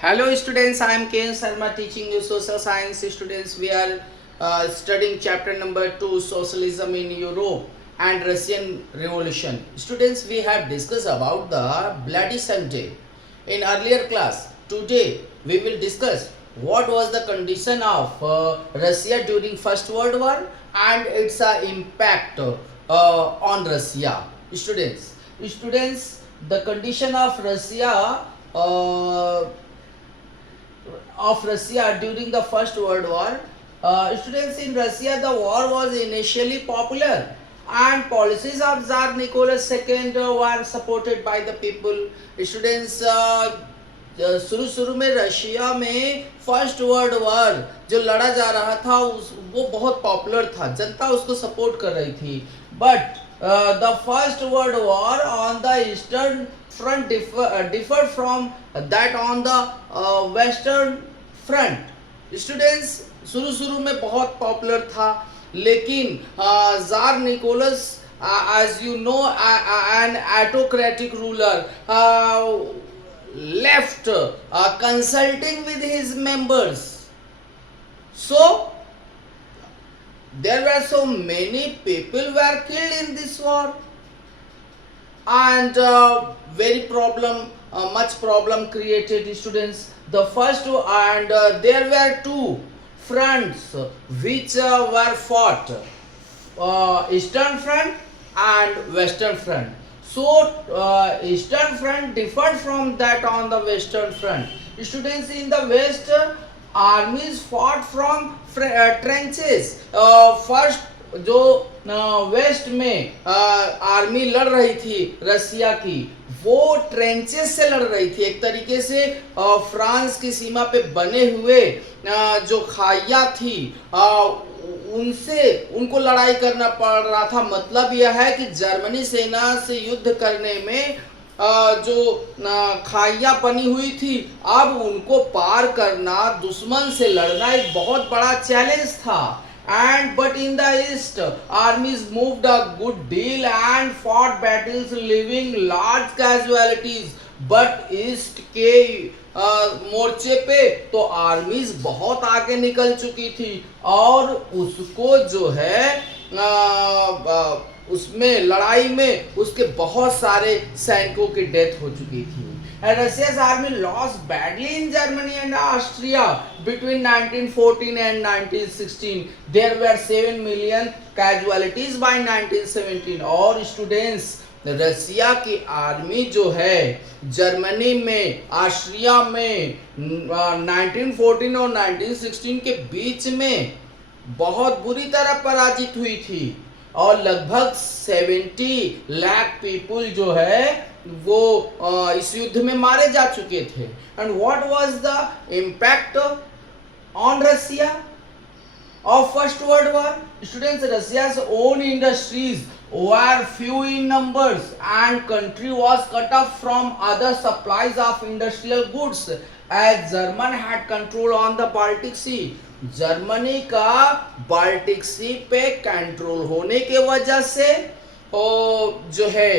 Hello students, I am Ken Sharma teaching you social science. Students, we are studying chapter number 2, Socialism in Europe and Russian Revolution. Students, we have discussed about the Bloody Sunday in earlier class. Today we will discuss what was the condition of Russia during First World War and its impact on Russia. Students, the condition of Russia during the First World War. Students, in Russia, the war was initially popular and policies of Tsar Nicholas II were supported by the people. Students, शुरू में Russia में first world war जो लड़ा जा रहा था वो बहुत पॉपुलर था, जनता उसको सपोर्ट कर रही थी. But the first world war on the eastern front differed from that on the western front. Students, शुरू में बहुत पॉपुलर था, लेकिन tsar Nicholas, as you know, an autocratic ruler, left consulting with his members. So there were so many people were killed in this war, and much problem created. Students, the first and there were two fronts which were fought, eastern front and western front. So eastern front differed from that on the western front. Students, in the west, armies fought from trenches. First जो waste में army लड़ रही थी रसिया की, वो trenches से लड़ रही थी. एक तरीके से फ्रांस की सीमा पे बने हुए जो खाइया थी उनको लड़ाई करना पड़ रहा था. मतलब यह है कि जर्मनी सेना से युद्ध करने में जो खाइया बनी हुई थी, अब उनको पार करना, दुश्मन से लड़ना एक बहुत बड़ा चैलेंज था. But in the east, armies moved a good deal and fought battles, leaving large casualties. But east के मोर्चे पे तो आर्मीज बहुत आगे निकल चुकी थी और उसको जो है उसमें लड़ाई में उसके बहुत सारे सैनिकों की डेथ हो चुकी थी. And Russia's army lost badly in Germany and Austria between 1914 and 1916. There were 7 million casualties by 1917. और स्टूडेंट्स, रसिया की आर्मी जो है जर्मनी में, ऑस्ट्रिया में 1914 और 1916 के बीच में बहुत बुरी तरह पराजित हुई थी और लगभग 70 लाख पीपल जो है वो इस युद्ध में मारे जा चुके थे. And what was the impact on Russia of First World War? Students, Russia's own industries were few in numbers and country was cut off from other supplies of industrial goods as German had control on the Baltic Sea. Germany का Baltic सी पे control होने के वजह से जो है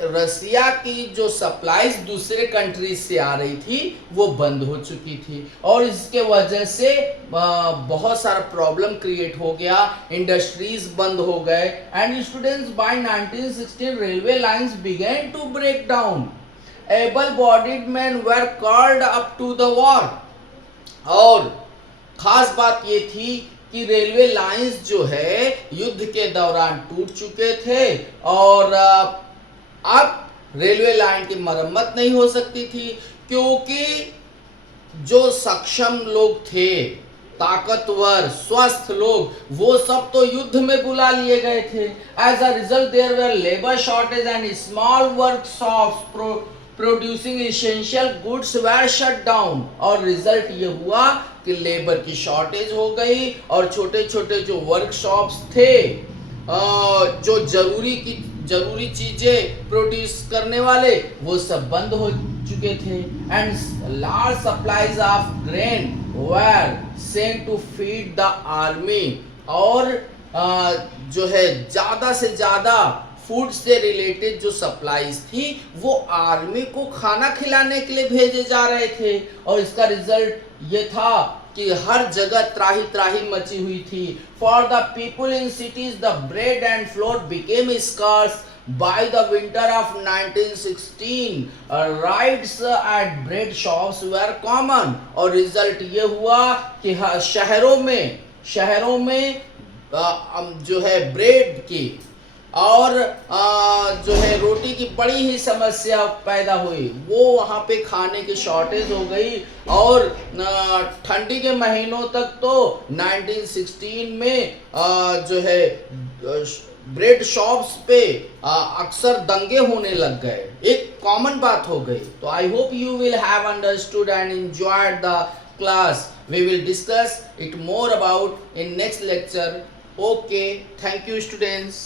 रसिया की जो सप्लाईज दूसरे कंट्रीज से आ रही थी वो बंद हो चुकी थी और इसके वजह से बहुत सारा प्रॉब्लम क्रिएट हो गया, इंडस्ट्रीज बंद हो गए. And students, by 1916 railway lines began to break down. Able bodied men were called up to the war. और खास बात ये थी कि रेलवे लाइंस जो है युद्ध के दौरान टूट चुके थे और अब रेलवे लाइन की मरम्मत नहीं हो सकती थी क्योंकि जो सक्षम लोग थे, ताकतवर, स्वस्थ लोग, वो सब तो युद्ध में बुला लिए गए थे. As a result there were labour shortage and small workshops producing essential goods were shut down. और रिजल्ट ये हुआ कि लेबर की शॉर्टेज हो गई और छोटे छोटे जो वर्कशॉप्स थे जो जरूरी चीजें प्रोड्यूस करने वाले वो सब बंद हो चुके थे. And large supplies of grain were sent to feed the army. और जो है ज्यादा से ज्यादा फूड से रिलेटेड जो सप्लाईज थी वो आर्मी को खाना खिलाने के लिए भेजे जा रहे थे, और इसका रिजल्ट ये था कि हर जगह त्राही त्राही मची हुई थी। For the people in cities the bread and flour became scarce by the winter of 1916। Riots at bread shops were common, और रिजल्ट ये हुआ कि शहरों में जो है ब्रेड की और जो है रोटी की बड़ी ही समस्या पैदा हुई। वो वहाँ पे खाने की शॉर्टेज हो गई, और ठंडी के महीनों तक तो 1916 में जो है ब्रेड शॉप्स पे अक्सर दंगे होने लग गए, एक कॉमन बात हो गई। तो I hope you will have understood and enjoyed the class. We will discuss it more about in next lecture. Okay, thank you students.